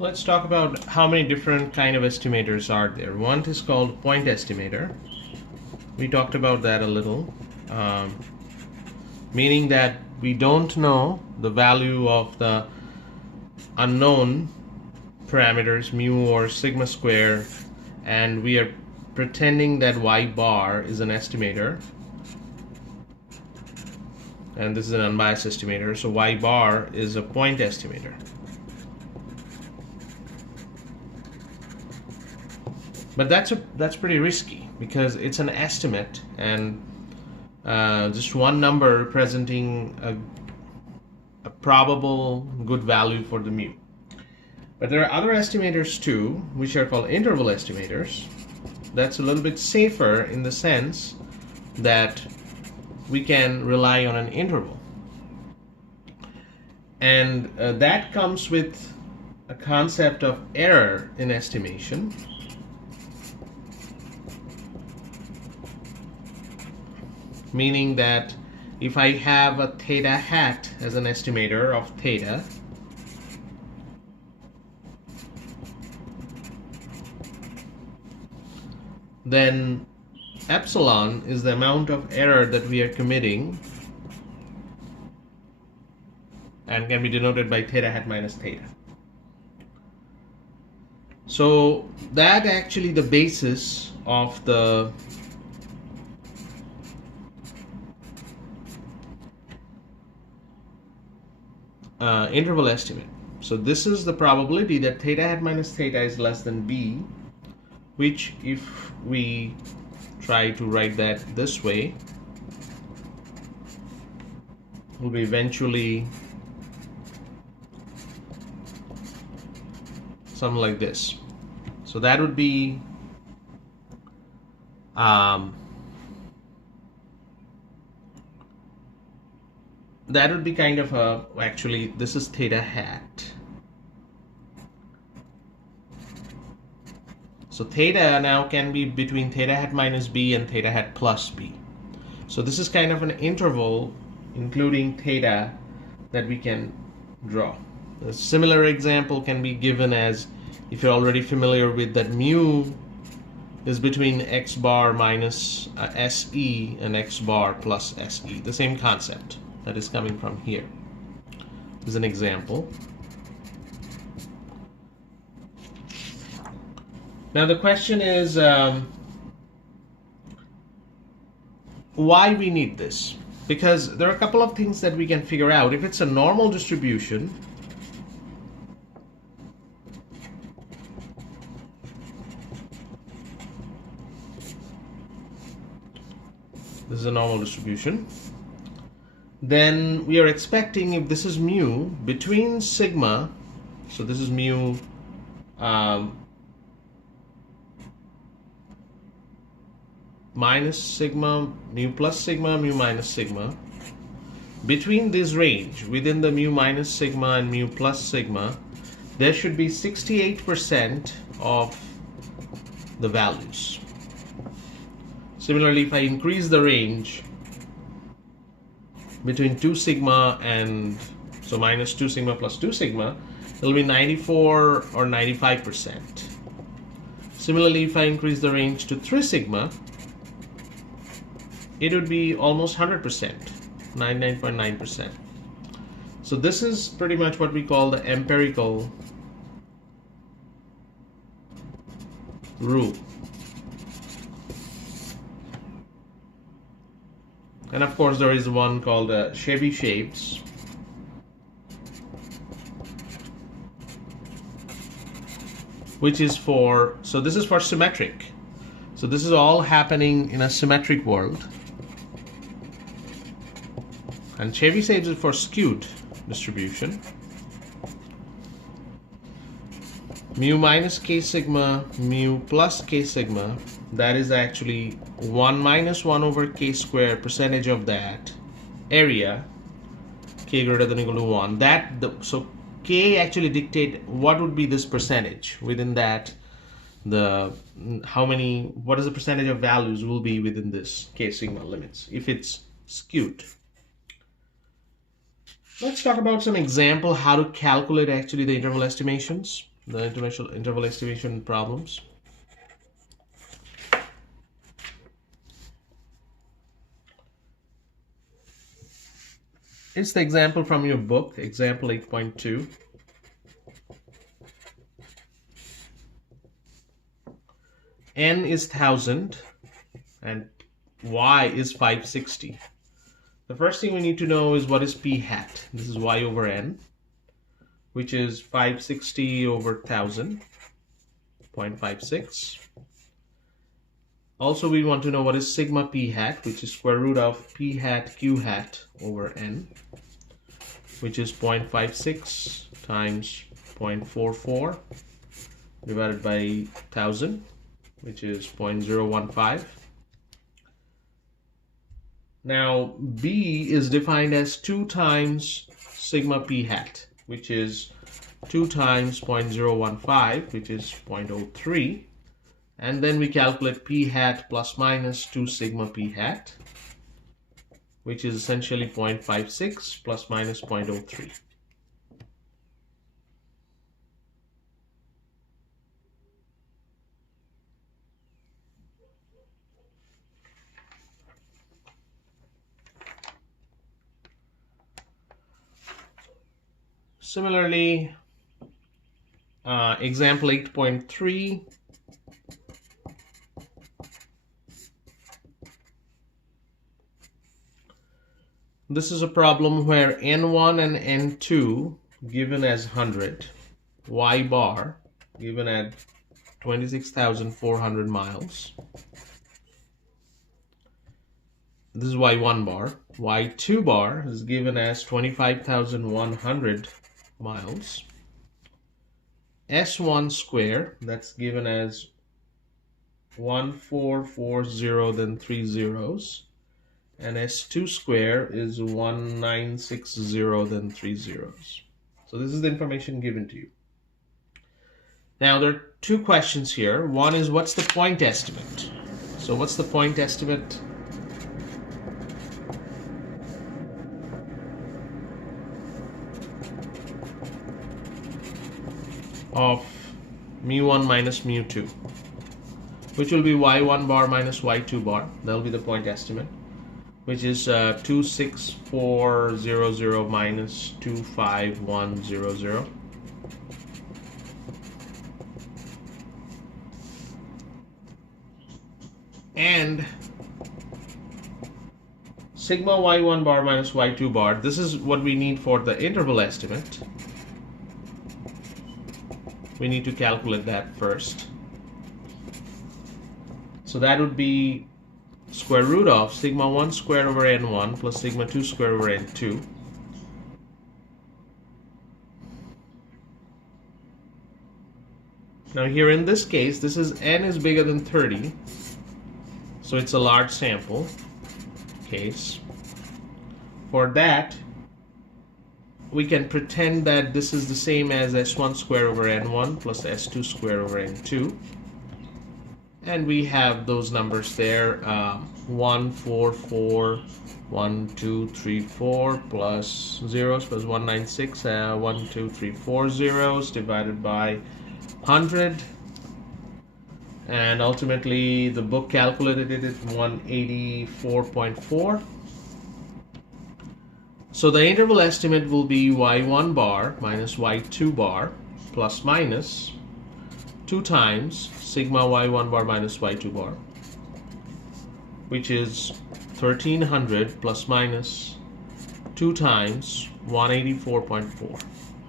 Let's talk about how many different kind of estimators are there. One is called point estimator. We talked about that a little, meaning that we don't know the value of the unknown parameters mu or sigma square, and we are pretending that y bar is an estimator, and this is an unbiased estimator, so y bar is a point estimator. But that's pretty risky because it's an estimate, and just one number representing a probable good value for the mu. But there are other estimators too, which are called interval estimators. That's a little bit safer in the sense that we can rely on an interval. And that comes with a concept of error in estimation. Meaning that if I have a theta hat as an estimator of theta, then epsilon is the amount of error that we are committing and can be denoted by theta hat minus theta. So that actually the basis of the interval estimate. So this is the probability that theta hat minus theta is less than b, which if we try to write that this way will be eventually something like this. So that would be kind of a, actually this is theta hat. So theta now can be between theta hat minus b and theta hat plus b. So this is kind of an interval including theta that we can draw. A similar example can be given as, if you're already familiar with that, mu is between x bar minus se and x bar plus se. The same concept that is coming from here. This is an example. Now the question is why we need this? Because there are a couple of things that we can figure out. If it's a normal distribution, this is a normal distribution, then we are expecting, if this is mu, between sigma, so this is mu minus sigma, mu plus sigma, mu minus sigma, between this range, within the mu minus sigma and mu plus sigma, there should be 68% of the values. Similarly, if I increase the range between 2 sigma and, so minus 2 sigma plus 2 sigma, it'll be 94 or 95%. Similarly, if I increase the range to 3 sigma, it would be almost 100%, 99.9%. So this is pretty much what we call the empirical rule. And of course there is one called Chebyshev, which is for, so this is for symmetric. So this is all happening in a symmetric world. And Chebyshev is for skewed distribution. Mu minus k sigma, mu plus k sigma, that is actually 1 minus 1 over k square percentage of that area, k greater than or equal to 1. So k actually dictate what would be this percentage within that, what is the percentage of values will be within this k sigma limits if it's skewed. Let's talk about some example how to calculate actually the interval estimations. the interval estimation problems. It's the example from your book, example 8.2. N is 1000 and Y is 560. The first thing we need to know is what is P hat. This is Y over N, which is 560 over 1000, 0.56. Also, we want to know what is sigma P hat, which is square root of P hat Q hat over N, which is 0.56 times 0.44 divided by 1000, which is 0.015. Now, B is defined as 2 times sigma P hat, which is 2 times 0.015, which is 0.03. And then we calculate P hat plus minus 2 sigma P hat, which is essentially 0.56 plus minus 0.03. Similarly, example 8.3. This is a problem where N1 and N2 given as 100, Y bar given at 26,400 miles. This is Y1 bar. Y2 bar is given as 25,100 miles. S1 square, that's given as 1440, then 3 zeros. And S2 square is 1960, then 3 zeros. So this is the information given to you. Now there are two questions here. One is, what's the point estimate? So what's the point estimate? Of mu1 minus mu2, which will be y1 bar minus y2 bar. That will be the point estimate, which is 26400 minus 25100. And sigma y1 bar minus y2 bar, this is what we need for the interval estimate. We need to calculate that first. So that would be square root of sigma 1 squared over n1 plus sigma 2 squared over n2. Now here in this case, this is n is bigger than 30, so it's a large sample case. For that, we can pretend that this is the same as s1 squared over n1 plus s2 squared over n2. And we have those numbers there, 1, 4, 4, 1, 2, 3, 4 plus zeros plus 196, 1, 2, 3, 4 zeros divided by 100. And ultimately the book calculated it at 184.4. So the interval estimate will be y1 bar minus y2 bar plus minus 2 times sigma y1 bar minus y2 bar, which is 1300 plus minus 2 times 184.4.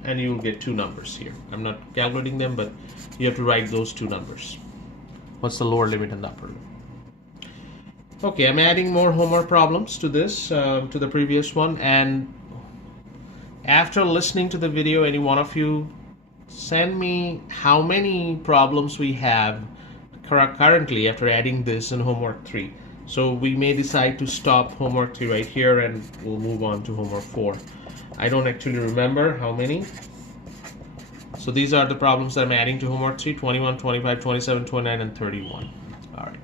And you will get two numbers here. I'm not calculating them, but you have to write those two numbers. What's the lower limit and the upper limit? Okay, I'm adding more homework problems to this, to the previous one, and after listening to the video, any one of you send me how many problems we have currently after adding this in homework 3. So we may decide to stop homework 3 right here and we'll move on to homework 4. I don't actually remember how many. So these are the problems that I'm adding to homework 3, 21, 25, 27, 29, and 31. All right.